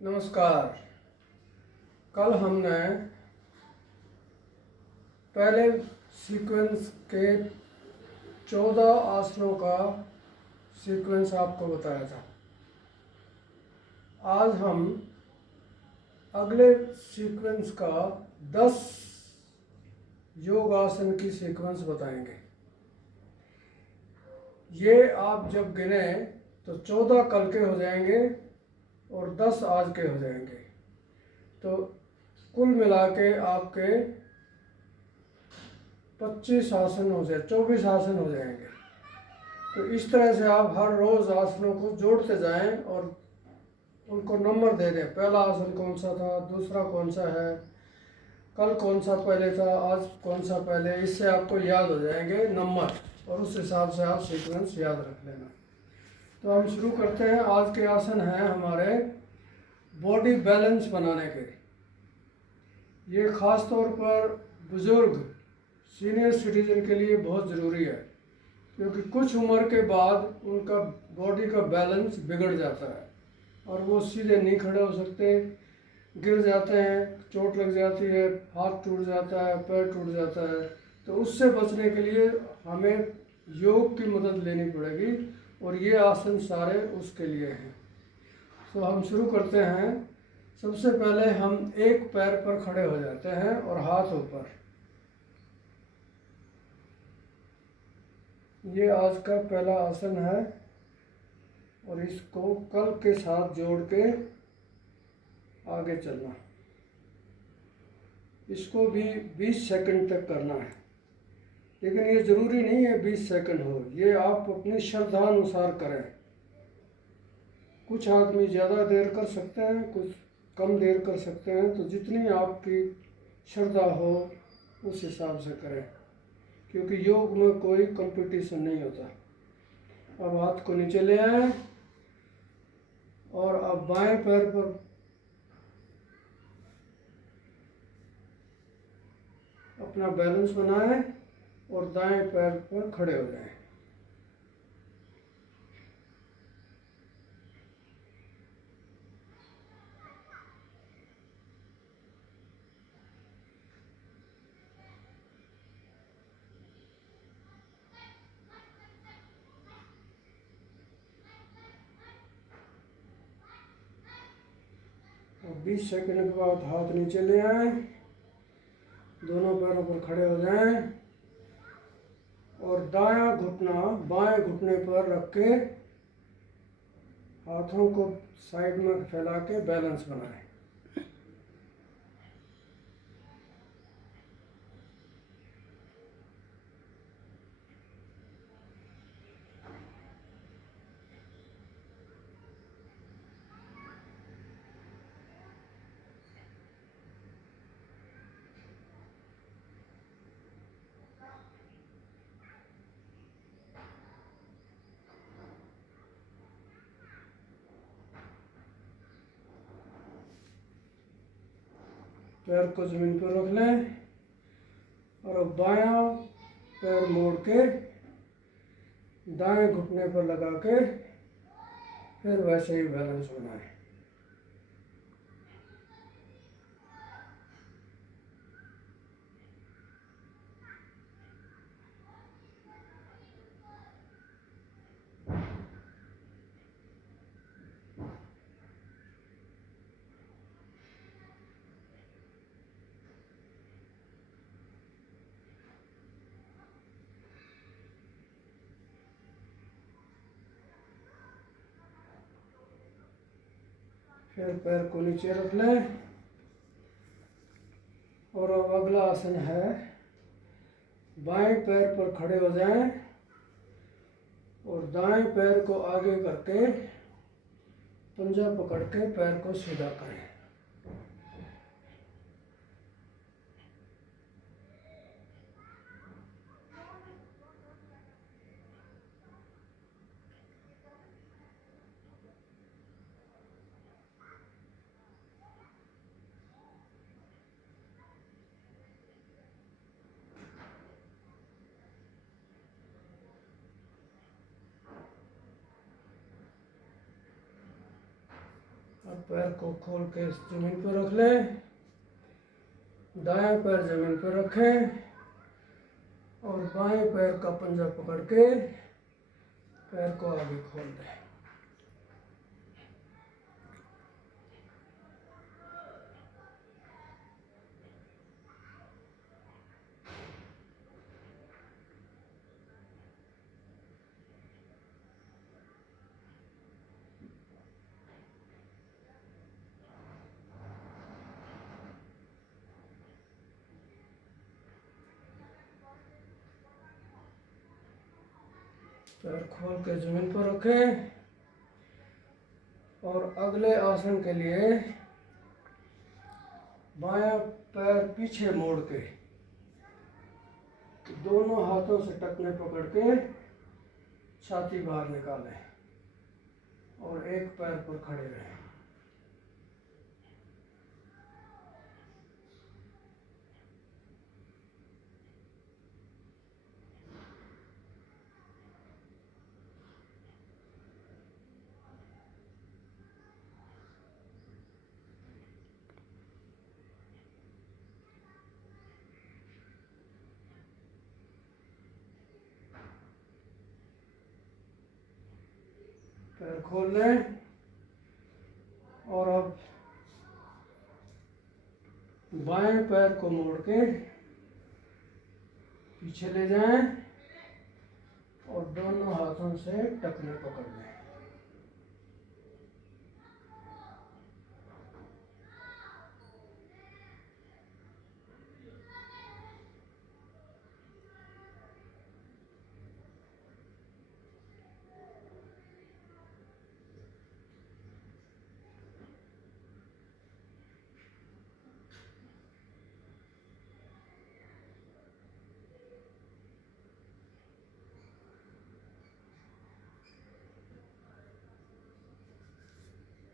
नमस्कार। कल हमने पहले सीक्वेंस के 14 आसनों का सीक्वेंस आपको बताया था। आज हम अगले सीक्वेंस का 10 योग आसन की सीक्वेंस बताएंगे। ये आप जब गिने तो 14 कल के हो जाएंगे और 10 आज के हो जाएंगे, तो कुल मिला के आपके 25 आसन हो जाए, 24 आसन हो जाएंगे। तो इस तरह से आप हर रोज़ आसनों को जोड़ते जाएं और उनको नंबर दे दें। पहला आसन कौन सा था, दूसरा कौन सा है, कल कौन सा पहले था, आज कौन सा पहले। इससे आपको याद हो जाएंगे नंबर और उस हिसाब से आप सीक्वेंस याद रख लेना। तो हम शुरू करते हैं। आज के आसन हैं हमारे बॉडी बैलेंस बनाने के। ये ख़ास तौर पर बुज़ुर्ग सीनियर सिटीजन के लिए बहुत ज़रूरी है, क्योंकि कुछ उम्र के बाद उनका बॉडी का बैलेंस बिगड़ जाता है और वो सीधे नहीं खड़े हो सकते, गिर जाते हैं, चोट लग जाती है, हाथ टूट जाता है, पैर टूट जाता है। तो उससे बचने के लिए हमें योग की मदद लेनी पड़ेगी और ये आसन सारे उसके लिए हैं। तो हम शुरू करते हैं। सबसे पहले हम एक पैर पर खड़े हो जाते हैं और हाथ ऊपर। ये आज का पहला आसन है और इसको कल के साथ जोड़ के आगे चलना। इसको भी 20 सेकंड तक करना है, लेकिन ये ज़रूरी नहीं है 20 सेकंड हो, ये आप अपनी श्रद्धा अनुसार करें। कुछ आदमी ज़्यादा देर कर सकते हैं, कुछ कम देर कर सकते हैं, तो जितनी आपकी श्रद्धा हो उस हिसाब से करें, क्योंकि योग में कोई कंपटीशन नहीं होता। अब हाथ को नीचे ले आए और अब बाएं पैर पर अपना बैलेंस बनाएं और दाएं पैर पर खड़े हो जाएं। और 20 सेकंड के बाद हाथ नीचे ले आए, दोनों पैरों पर खड़े हो जाएं और दायां घुटना बाएं घुटने पर रख के हाथों को साइड में फैला के बैलेंस बनाएं। पैर को ज़मीन पर रख लें और अब बायां पैर मोड़ के दाएं घुटने पर लगा के फिर वैसे ही बैलेंस बनाएं। फिर पैर को नीचे रख लें और अब अगला आसन है बाएं पैर पर खड़े हो जाएं और दाएं पैर को आगे करके पंजा पकड़ के पैर को सीधा करें। अब पैर को खोल के ज़मीन पर रख लें, दायां पैर ज़मीन पर रखें और बाएं पैर का पंजा पकड़ के पैर को आगे खोल दें। पैर खोल के ज़मीन पर रखें और अगले आसन के लिए बायां पैर पीछे मोड़ के दोनों हाथों से टखने पकड़ के छाती बाहर निकालें और एक पैर पर खड़े रहें। पैर खोल लें और अब बाएं पैर को मोड़ के पीछे ले जाएं और दोनों हाथों से टखने पकड़ लें।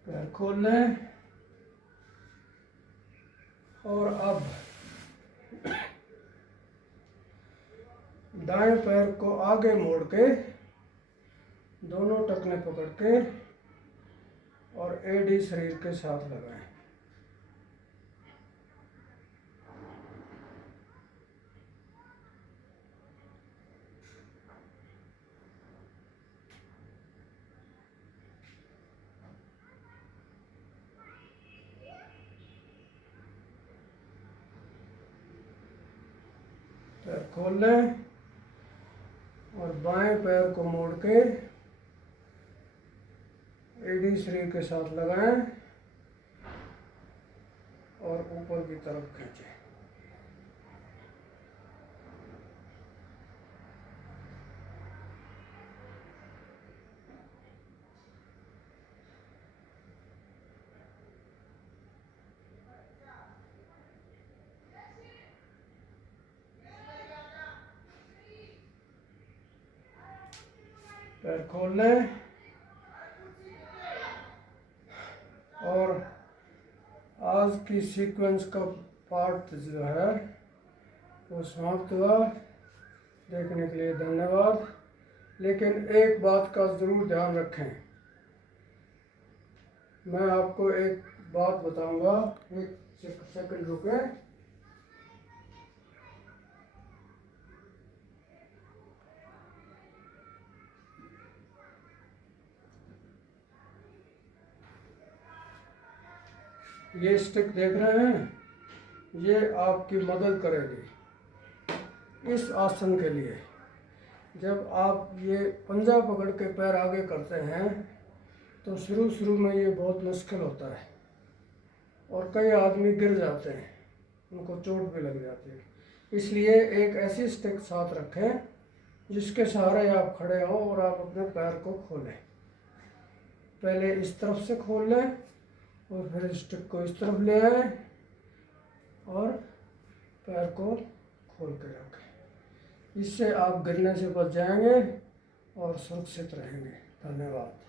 पैर खोल लें और अब दाएं पैर को आगे मोड़ के दोनों टखने पकड़ के और एड़ी शरीर के साथ लगाएं। पैर खोल लें और बाएं पैर को मोड़ के एड़ी शरीर के साथ लगाएं और ऊपर की तरफ खींचें। पैर खोल लें और आज की सीक्वेंस का पार्ट जो है वो समाप्त हुआ। देखने के लिए धन्यवाद। लेकिन एक बात का ज़रूर ध्यान रखें, मैं आपको एक बात बताऊंगा, एक सेकंड रुकें। ये स्टिक देख रहे हैं, ये आपकी मदद करेगी इस आसन के लिए। जब आप ये पंजा पकड़ के पैर आगे करते हैं तो शुरू में ये बहुत मुश्किल होता है और कई आदमी गिर जाते हैं, उनको चोट भी लग जाती है। इसलिए एक ऐसी स्टिक साथ रखें जिसके सहारे आप खड़े हो और आप अपने पैर को खोलें। पहले इस तरफ से खोल लें और फिर स्टिक को इस तरफ ले आए और पैर को खोल के रखें। इससे आप गिरने से बच जाएंगे और सुरक्षित रहेंगे। धन्यवाद।